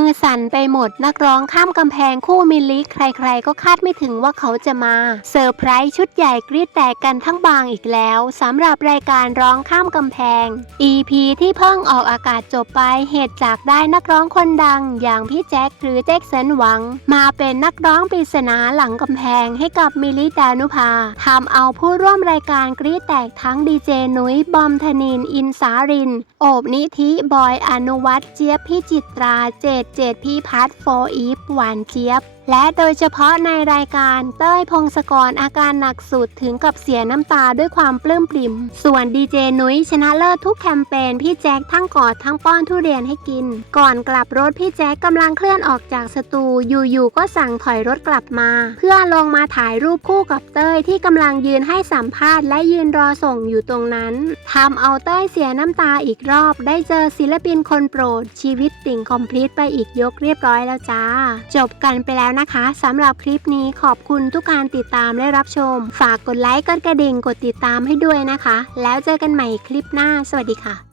ือสั่นไปหมดนักร้องข้ามกำแพงคู่มิลลิใครๆ ก็คาดไม่ถึงว่าเขาจะมาเซอร์ไพรส์ชุดใหญ่กรีดแตกกันทั้งบางอีกแล้วสำหรับรายการร้องข้ามกำแพง EP ที่เพิ่งออกอากาศจบไปเหตุจากได้นักร้องคนดัง อย่างพี่แจ็คหรือแจ็คสันหวัง มาเป็นนักร้องปริศนาหลังกำแพงให้กับมิลลิดานุภาทำเอาผู้ร่วมรายการกรีดแตกทั้งดีเจนุ้ยบอมธนินอินสาริน โอบนิธิบอยอนุวัตเจี๊ยบพี่จิตราเจดเจดพี่พัดโฟอีฟหวานเจี๊ยบ และโดยเฉพาะในรายการเต้ยพงศกรอาการหนักสุดถึงกับเสียน้ำตาด้วยความปลื้มปริ่ม ส่วนดีเจนุ้ยชนะเลิศทุกแคมเปญพี่แจ็คทั้งกอดทั้งป้อนทุเรียนให้กิน ก่อนกลับรถพี่แจ็คกำลังเคลื่อนออกจากสตูอยู่ๆก็สั่งถอยรถกลับมา เพื่อลงมาถ่ายรูปคู่กับเต้ยที่กำลังยืนให้สัมภาษณ์และยืนรอส่งอยู่ตรงนั้นทำเอาเต้ยเสียน้ำตาอีกรอบ ได้เจอศิลปินคนโปรด ชีวิตติ่งคอมพลีทไปอีกยกเรียบร้อยแล้วจ้า จบกันไปแล้วนะคะสำหรับคลิปนี้ขอบคุณทุกการติดตามและรับชม ฝากกดไลค์กดกระดิ่งกดติดตามให้ด้วยนะคะ แล้วเจอกันใหม่คลิปหน้า สวัสดีค่ะ